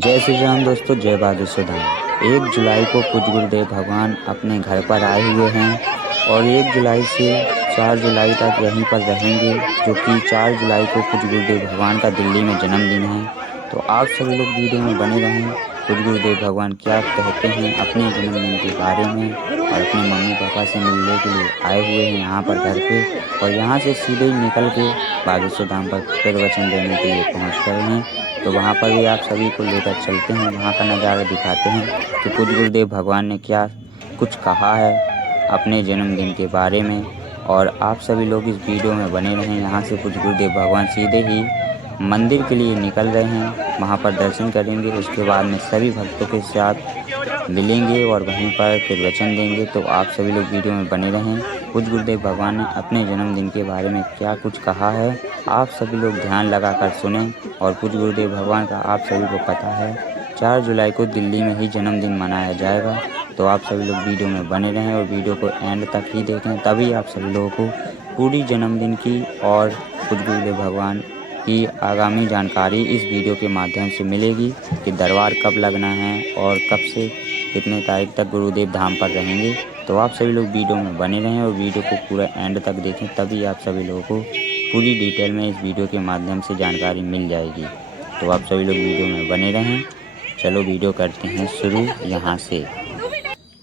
जय श्री राम दोस्तों, जय बहादुर धाम। 1 जुलाई को पूज्य गुरुदेव भगवान अपने घर पर आए हुए हैं और 1 जुलाई से 4 जुलाई तक यहीं पर रहेंगे, जो कि 4 जुलाई को पूज्य गुरुदेव भगवान का दिल्ली में जन्मदिन है। तो आप सभी लोग वीडियो में बने रहें। पूज्य गुरुदेव भगवान क्या कहते हैं अपने जन्मदिन के बारे में और अपने मम्मी पापा से मिलने के लिए आए हुए हैं यहाँ पर घर पे, और यहाँ से सीधे ही निकल के बहादुर धाम पर प्रवचन देने के लिए पहुँच गए हैं। तो वहाँ पर भी आप सभी को लेकर चलते हैं, वहाँ का नज़ारा दिखाते हैं कि पूज्य गुरुदेव भगवान ने क्या कुछ कहा है अपने जन्मदिन के बारे में। और आप सभी लोग इस वीडियो में बने रहें। यहाँ से पूज्य गुरुदेव भगवान सीधे ही मंदिर के लिए निकल रहे हैं, वहाँ पर दर्शन करेंगे। उसके बाद में सभी भक्तों के साथ मिलेंगे और वहीं पर फिर वचन देंगे। तो आप सभी लोग वीडियो में बने रहें। पूज्य गुरुदेव भगवान ने अपने जन्मदिन के बारे में क्या कुछ कहा है, आप सभी लोग ध्यान लगाकर सुनें। और पूज्य गुरुदेव भगवान का आप सभी को पता है 4 जुलाई को दिल्ली में ही जन्मदिन मनाया जाएगा। तो आप सभी लोग वीडियो में बने रहें और वीडियो को एंड तक ही देखें, तभी आप सभी लोगों को पूरी जन्मदिन की और पूज्य गुरुदेव भगवान की आगामी जानकारी इस वीडियो के माध्यम से मिलेगी कि दरबार कब लगना है और कब से कितने तारीख तक गुरुदेव धाम पर रहेंगे। तो आप सभी लोग वीडियो में बने रहें और वीडियो को पूरा एंड तक देखें, तभी आप सभी लोगों को पूरी डिटेल में इस वीडियो के माध्यम से जानकारी मिल जाएगी। तो आप सभी लोग वीडियो में बने रहें। चलो वीडियो करते हैं शुरू यहाँ से।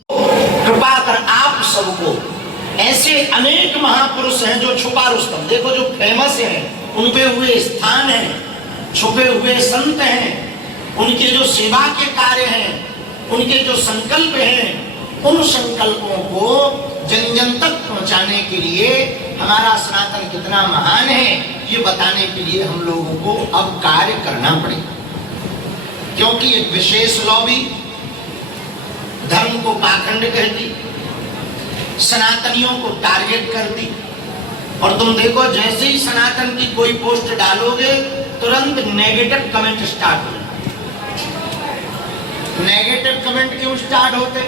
कृपा कर आप सबको, ऐसे अनेक महापुरुष हैं जो छुपा रुस्तम, देखो जो फेमस हैं, उनपे हुए स्थान हैं, छुपे हुए संत हैं, उनके जो सेवा के कार्य हैं, उनके जो संकल्प हैं, उन संकल्पों को जन जन तक पहुंचाने के लिए हमारा सनातन कितना महान है, ये बताने के लिए हम लोगों को अब कार्य करना पड़ेगा। क्योंकि एक विशेष लॉबी धर्म को पाखंड करती, सनातनियों को टारगेट करती। और तुम देखो, जैसे ही सनातन की कोई पोस्ट डालोगे तुरंत नेगेटिव कमेंट स्टार्ट हो जाते। नेगेटिव कमेंट क्यों स्टार्ट होते?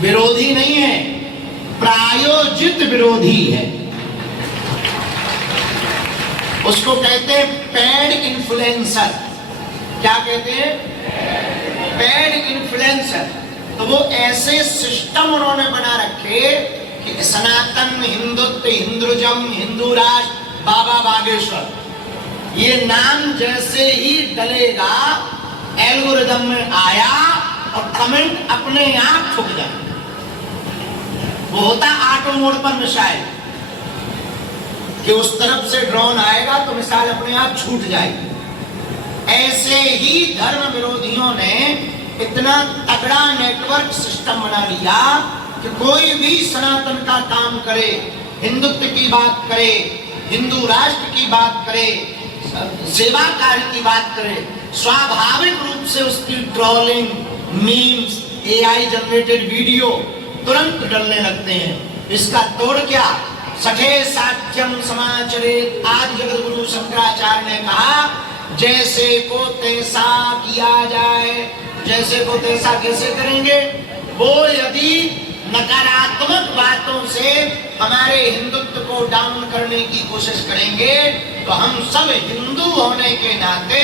विरोधी नहीं है, प्रायोजित विरोधी है। उसको कहते हैं पेड इन्फ्लुएंसर। क्या कहते हैं? Paid influencer. तो वो ऐसे सिस्टम उन्होंने बना रखे कि सनातन, हिंदुत्व, हिंदुइज्म, हिंदू राष्ट्र, बाबा बागेश्वर, ये नाम जैसे ही डलेगा एल्गोरिदम में आया और कमेंट अपने आप ठुक जाए। वो होता ऑटो मोड पर मिसाइल कि उस तरफ से ड्रोन आएगा तो मिसाइल अपने आप छूट जाएगी। ऐसे ही धर्म विरोधियों ने इतना तगड़ा नेटवर्क सिस्टम बना लिया कि कोई भी सनातन का काम करे, हिंदुत्व की बात करे, हिंदू राष्ट्र की बात करे, सेवा कार्य की बात करे, स्वाभाविक रूप से उसकी trolling, memes, AI generated video तुरंत डलने लगते हैं। इसका तोड़ क्या? सठे साक्ष्यम समाचरेत। आज जगत गुरु शंकराचार्य ने कहा जैसे को तैसा किया जाए। जैसे को तैसा कैसे करेंगे? वो यदि नकारात्मक बातों से हमारे हिंदुत्व को डाउन करने की कोशिश करेंगे तो हम सब हिंदू होने के नाते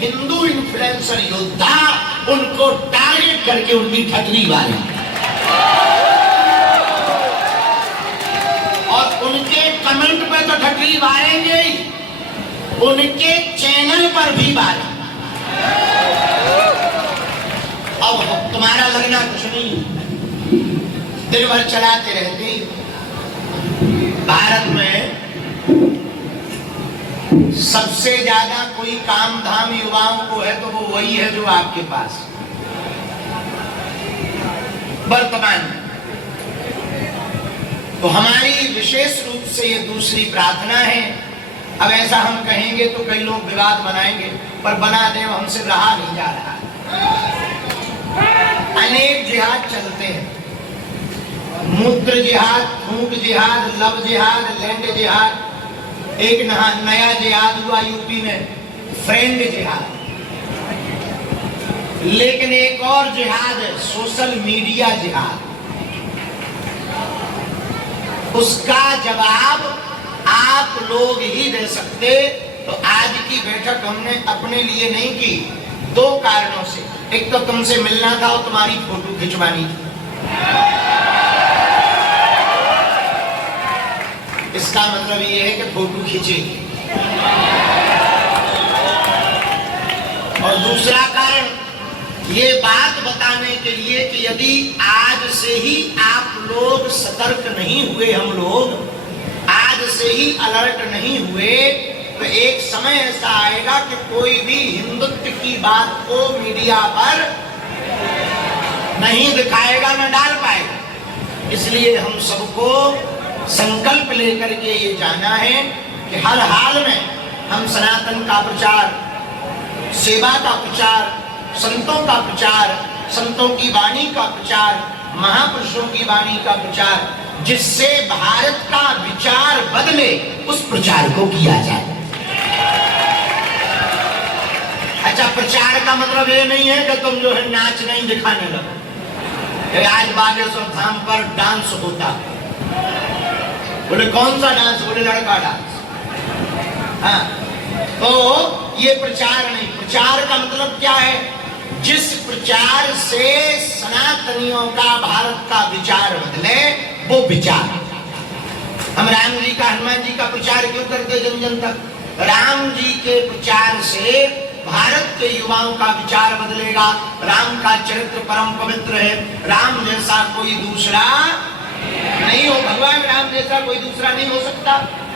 हिंदू इन्फ्लुएंसर योद्धा उनको टारगेट करके उनकी ठगनी मारेंगे और उनके कमेंट पे तो ठगनी मारेंगे ही, उनके चैनल पर भी मारेंगे। अब तुम्हारा लगना कुछ नहीं, दिन भर चलाते रहते। भारत में सबसे ज्यादा कोई काम धाम युवाओं को है तो वो वही है जो आपके पास वर्तमान। तो हमारी विशेष रूप से ये दूसरी प्रार्थना है। अब ऐसा हम कहेंगे तो कई लोग विवाद बनाएंगे, पर बना दे हमसे रहा नहीं जा रहा। अनेक जिहाद चलते हैं, मूत्र जिहाद, थूक जिहाद, लब जिहाद, लैंड जिहाद। एक नया जिहाद हुआ यूपी में, फ्रेंड जिहाद। लेकिन एक और जिहाद है, सोशल मीडिया जिहाद। उसका जवाब आप लोग ही दे सकते। तो आज की बैठक हमने अपने लिए नहीं की, दो कारणों से। एक तो तुमसे मिलना था और तुम्हारी फोटो खिंचवानी थी, इसका मतलब ये है कि फोटो खींचेगी। और दूसरा कारण ये बात बताने के लिए कि यदि आज से ही आप लोग सतर्क नहीं हुए, हम लोग आज से ही अलर्ट नहीं हुए, तो एक समय ऐसा आएगा कि कोई भी हिंदुत्व की बात को मीडिया पर नहीं दिखाएगा, न डाल पाएगा। इसलिए हम सबको संकल्प लेकर के ये जाना है कि हर हाल में हम सनातन का प्रचार, सेवा का प्रचार, संतों का प्रचार, संतों की वाणी का प्रचार, महापुरुषों की वाणी का प्रचार, जिससे भारत का विचार बदले, उस प्रचार को किया जाए। अच्छा, प्रचार का मतलब ये नहीं है कि तुम जो है नाच नहीं दिखाने लगो। आज बागेश्वर धाम पर डांस होता, बोले कौन सा डांस? बोले लड़का डांस। हाँ, तो ये प्रचार नहीं। प्रचार का मतलब क्या है? जिस प्रचार से सनातनियों का, भारत का विचार बदले, वो विचार। हम राम जी का, हनुमान जी का प्रचार क्यों करते जन जन तक? राम जी के प्रचार से भारत के युवाओं का विचार बदलेगा। राम का चरित्र परम पवित्र है, राम जैसा कोई दूसरा नहीं हो, भगवान राम जैसा कोई दूसरा नहीं हो सकता।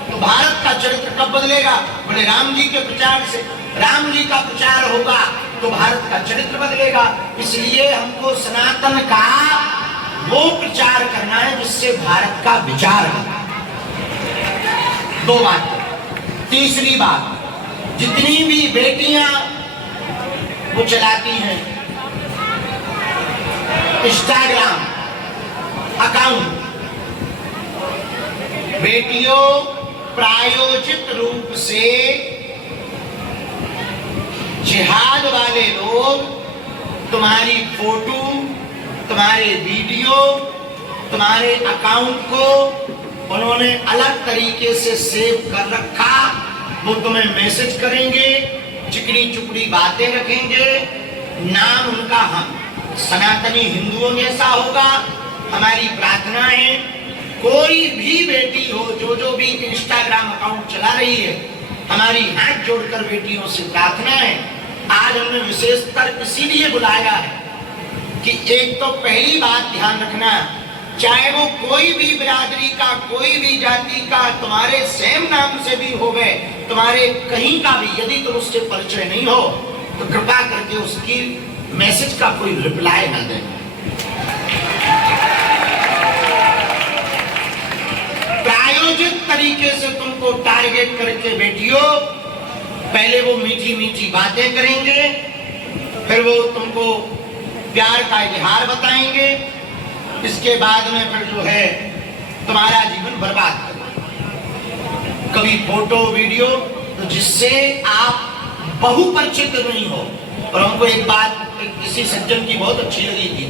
तो भारत का चरित्र कब बदलेगा? बोले राम जी के प्रचार से। राम जी का प्रचार होगा तो भारत का चरित्र बदलेगा। इसलिए हमको सनातन का वो प्रचार करना है जिससे भारत का विचार बदले। दो बात। तीसरी बात, जितनी भी बेटियां वो चलाती हैं इंस्टाग्राम अकाउंट, बेटियों प्रायोजित रूप से जिहाद वाले लोग तुम्हारी फोटो, तुम्हारे वीडियो, तुम्हारे अकाउंट को उन्होंने अलग तरीके से सेव कर रखा। वो तुम्हें मैसेज करेंगे, चिकनी चुपड़ी बातें रखेंगे, नाम उनका हम सनातनी हिंदुओं जैसा होगा। हमारी प्रार्थना है कोई भी बेटी हो जो भी इंस्टाग्राम अकाउंट चला रही है, हमारी हाथ जोड़कर बेटियों से प्रार्थना है। आज हमने विशेषकर इसीलिए बुलाया है कि एक तो पहली बात ध्यान रखना, चाहे वो कोई भी बिरादरी का, कोई भी जाति का, तुम्हारे सेम नाम से भी हो गए, तुम्हारे कहीं का भी, यदि तुम उससे परिचय नहीं हो तो कृपा करके उसकी मैसेज का कोई रिप्लाई ना देना। प्रायोजित तरीके से तुमको टारगेट करके बेटियों, पहले वो मीठी मीठी बातें करेंगे, फिर वो तुमको प्यार का इजहार बताएंगे, इसके बाद में फिर जो है तुम्हारा जीवन बर्बाद करेंगे। कभी फोटो वीडियो तो जिससे आप बहुपरिचित नहीं हो। और हमको एक बात किसी सज्जन की बहुत अच्छी लगी थी,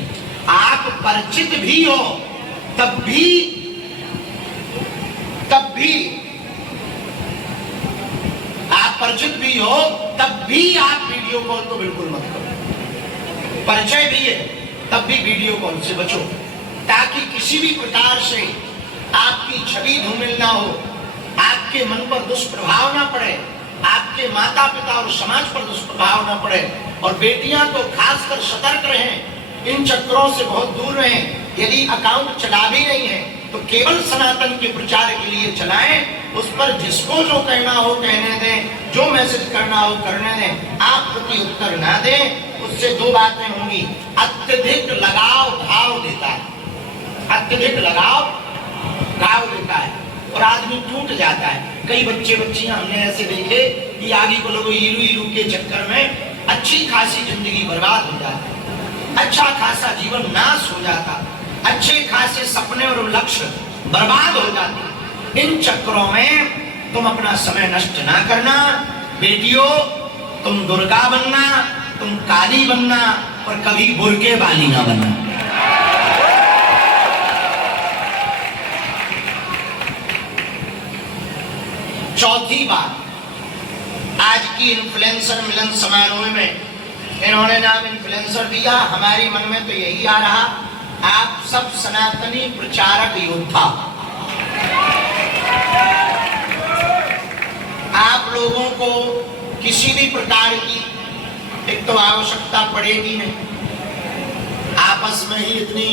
आप परिचित भी हो तब भी आप परिचित भी हो तब भी आप वीडियो कॉल तो बिल्कुल मत करो। परिचय भी है तब भी वीडियो कॉल से बचो, ताकि किसी भी प्रकार से आपकी छवि धूमिल ना हो, आपके मन पर दुष्प्रभाव ना पड़े, आपके माता पिता और समाज पर दुष्प्रभाव ना पड़े। और बेटियां तो खासकर सतर्क रहें, इन चक्रों से बहुत दूर रहें। यदि अकाउंट चला भी नहीं है तो केवल सनातन के प्रचार के लिए चलाएं, उस पर जिसको जो कहना हो कहने दें, जो मैसेज करना हो करने दें, आप प्रति उत्तर ना दें। उससे दो बातें होंगी, अत्यधिक लगाव भाव देता है, अत्यधिक लगाव घाव देता है और आदमी टूट जाता है। कई बच्चे बच्चियां हमने ऐसे देखे कि आगे को लोग ईलू ईलू के चक्कर में अच्छी खासी जिंदगी बर्बाद हो जाती है, अच्छा खासा जीवन नाश हो जाता, अच्छे खासे सपने और लक्ष्य बर्बाद हो जाते। इन चक्रों में तुम अपना समय नष्ट ना करना। बेटियों, तुम दुर्गा बनना, तुम काली बनना और कभी बुर्के वाली ना बनना। चौथी बात, आज की इन्फ्लुएंसर मिलन समारोह में इन्होंने नाम इन्फ्लुएंसर दिया, हमारी मन में तो यही आ रहा, आप सब सनातनी प्रचारक योद्धा, आप लोगों को किसी भी प्रकार की एक तो आवश्यकता पड़ेगी नहीं, आपस में ही इतनी,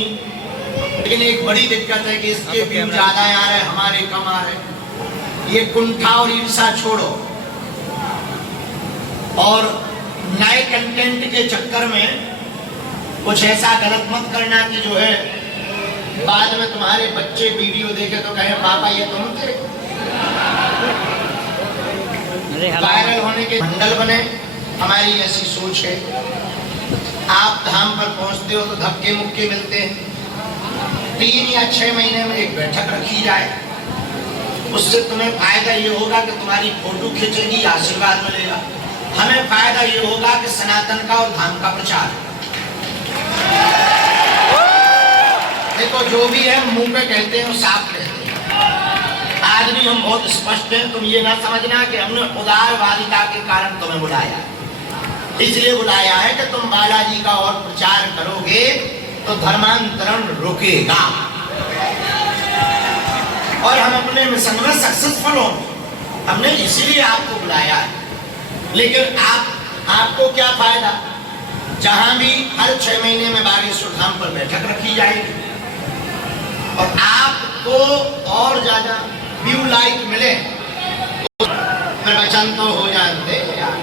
लेकिन एक बड़ी दिक्कत है कि इसके व्यू ज्यादा आ रहे, हमारे कम आ रहे। ये कुंठा और ईर्षा छोड़ो और नए कंटेंट के चक्कर में कुछ ऐसा गलत मत करना कि जो है बाद में तुम्हारे बच्चे वीडियो देखे तो कहें पापा ये तुम थे। वायरल होने के मंडल बने, हमारी ऐसी सोच है। आप धाम पर पहुंचते हो तो धक्के मुक्के मिलते हैं, 3 या 6 महीने में एक बैठक रखी जाए, उससे तुम्हें फायदा ये होगा कि तुम्हारी फोटो खींचेगी, आशीर्वाद मिलेगा। हमें फायदा ये होगा कि सनातन का और धाम का प्रचार। देखो जो भी है मुंह पे कहते हैं वो साफ कहते हैं, आदमी हम बहुत स्पष्ट हैं। तुम ये ना समझना कि हमने उदारवादिता के कारण तुम्हें बुलाया, इसलिए बुलाया है कि तुम बालाजी का और प्रचार करोगे तो धर्मांतरण रुकेगा और हम अपने मिशन में सक्सेसफुल होंगे। हमने इसीलिए आपको बुलाया है। लेकिन आपको क्या फायदा, जहां भी हर 6 महीने में बागेश्वर धाम पर बैठक रखी जाएगी और आपको और ज्यादा व्यू लाइक मिले, प्रवचन तो हो जाते यार।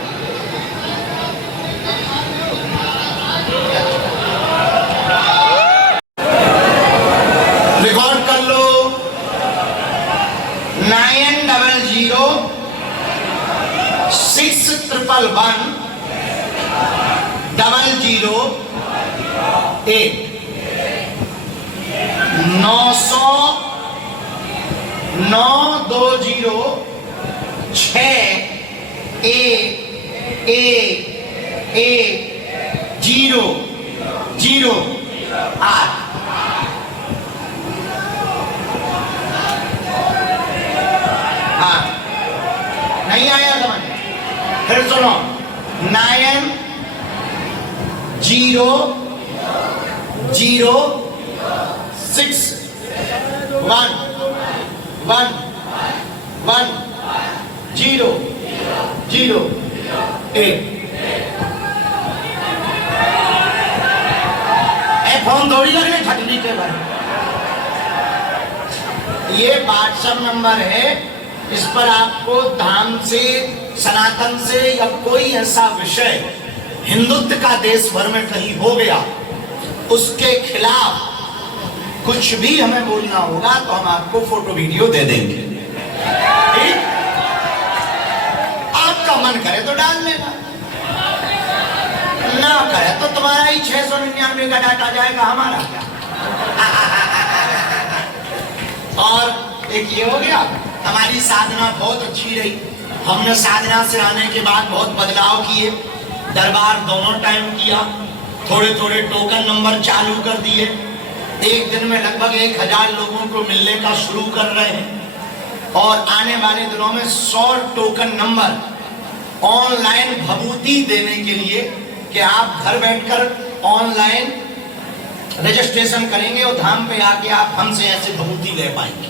रिकॉर्ड कर लो 9000611100 920611108। हाँ नहीं आया समझ, फिर सुनो 9006111008। फोन दौड़ी लगने छटनी के बारे, ये व्हाट्सएप नंबर है, इस पर आपको धाम से, सनातन से या कोई ऐसा विषय हिंदुत्व का देश भर में कहीं हो गया, उसके खिलाफ कुछ भी हमें बोलना होगा तो हम आपको फोटो वीडियो दे देंगे। ठीक? आपका मन करे तो डाल लेना, ना करे तो तुम्हारा ही 699 का डाटा जाएगा, हमारा क्या। और एक ये हो गया, हमारी साधना बहुत अच्छी रही। हमने साधना से आने के बाद बहुत बदलाव किए, दरबार दोनों टाइम किया, थोड़े थोड़े टोकन नंबर चालू कर दिए। एक दिन में लगभग 1000 लोगों को मिलने का शुरू कर रहे हैं और आने वाले दिनों में 100 टोकन नंबर ऑनलाइन भभूति देने के लिए कि आप घर बैठकर ऑनलाइन रजिस्ट्रेशन करेंगे और धाम पे आके आप हमसे ऐसे भभूति ले पाएंगे।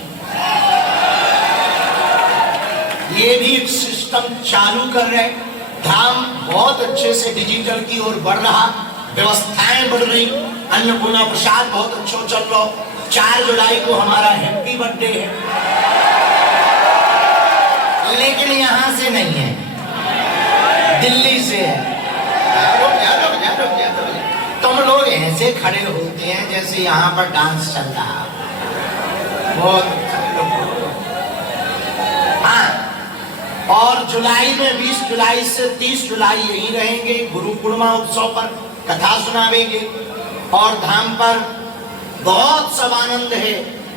ये भी एक सिस्टम चालू कर रहे। धाम बहुत अच्छे से डिजिटल की ओर बढ़ रहा, व्यवस्थाएं बढ़ रही, अन्नपूर्णा प्रसाद बहुत अच्छा चल रहा। 4 जुलाई को हमारा हैप्पी बर्थडे है, लेकिन यहां से नहीं है, दिल्ली से है। तुम लोग ऐसे खड़े होते हैं जैसे यहाँ पर डांस चल रहा। बहुत हाँ, और जुलाई में 20 जुलाई से 30 जुलाई यही रहेंगे, गुरु पूर्णिमा उत्सव पर कथा सुनावेंगे और धाम पर बहुत सब आनंद है।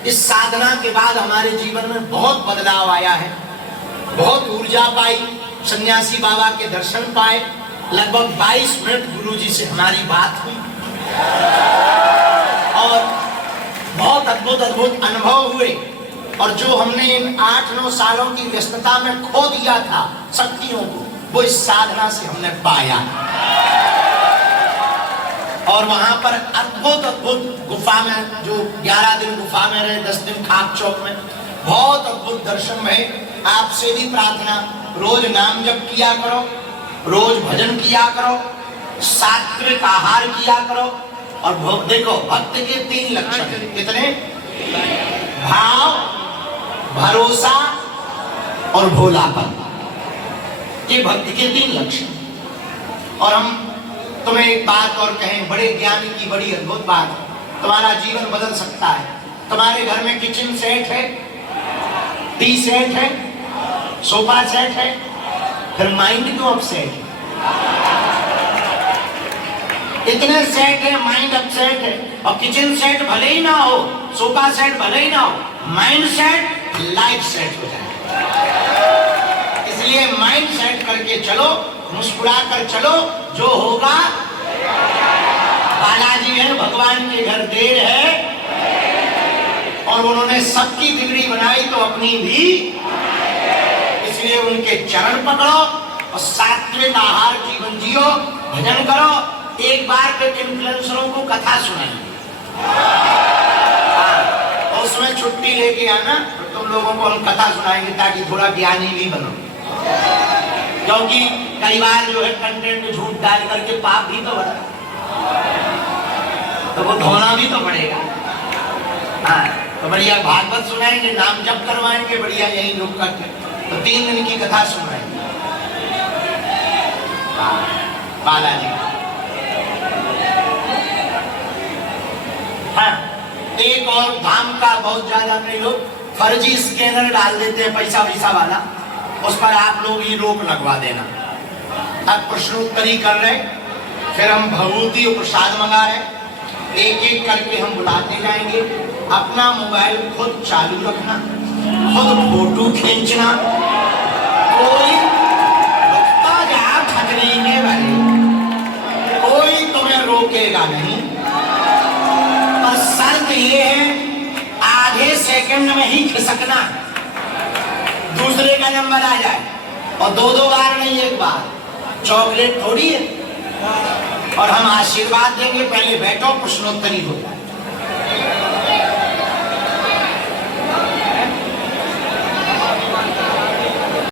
इस साधना के बाद हमारे जीवन में बहुत बदलाव आया है, बहुत ऊर्जा पाई, सन्यासी बाबा के दर्शन पाए। लगभग 22 मिनट गुरुजी से हमारी बात हुई और बहुत अद्भुत अद्भुत अनुभव हुए। और जो हमने इन 8-9 सालों की व्यस्तता में खो दिया था शक्तियों को, वो इस साधना से हमने पाया। और वहां पर अद्भुत अद्भुत गुफा में, जो 11 दिन गुफा में रहे, 10 दिन खाक चौक में, बहुत अद्भुत दर्शन भये। आपसे भी प्रार्थना, रोज नाम जप किया करो, रोज भजन किया करो, सात्विक आहार किया करो। और देखो भक्त के 3 लक्षण हैं। कितने? भाव, भरोसा और भोलापन, ये भक्ति के 3 लक्षण। और हम तुम्हें एक बात और कहें, बड़े ज्ञानी की बड़ी अद्भुत बात है, तुम्हारा जीवन बदल सकता है। तुम्हारे घर में किचन सेट है, टी सेट है, सोफा सेट है, फिर माइंड क्यों अपसेट है? इतने सेट है, माइंड अपसेट है। और किचन सेट भले ही ना हो, सोफा सेट भले ही ना हो, माइंड सेट, लाइफ सेट हो जाए। इसलिए माइंड सेट करके चलो, मुस्कुरा कर चलो, जो होगा। बालाजी है, भगवान के घर देर है, और उन्होंने सबकी बिगड़ी बनाई तो अपनी भी। इसलिए उनके चरण पकड़ो और सात्विक आहार जीवन जियो, भजन करो। एक बार के इन्फ्लुएंसरों को कथा सुनाएंगे, और उसमें छुट्टी लेके आना, तो तुम लोगों को हम कथा सुनाएंगे ताकि थोड़ा ज्ञानी भी बनो। क्योंकि कई बार जो है कंटेंट झूठ डाल करके पाप भी तो बढ़ा, तो वो धोना भी तो पड़ेगा। हाँ, तो बढ़िया भागवत सुनाएंगे, नाम जप करवाएंगे, बढ़िया यही रुक करके, तो 3 दिन की कथा सुनाएंगे। बालाजी। हाँ, एक और धाम का बहुत ज्यादा कई लोग फर्जी स्कैनर डाल देते हैं, पैसा वैसा वाला, उस पर आप लोग ही रोक लगवा देना। अब प्रश्नोत्तरी कर रहे, फिर हम भभूति और प्रसाद मंगा रहे, एक एक करके हम बुलाते जाएंगे। अपना मोबाइल खुद चालू रखना, खुद फोटो खींचना, कोई रुकता जा ठगने वाले, कोई तुम्हें रोकेगा नहीं। और शर्त ये है, आधे सेकंड में ही खिसकना, दूसरे का नंबर आ जाए, और 2-2 बार नहीं, एक बार। चॉकलेट थोड़ी है। और हम आशीर्वाद देंगे, पहले बैठो, प्रश्नोत्तरी होता है।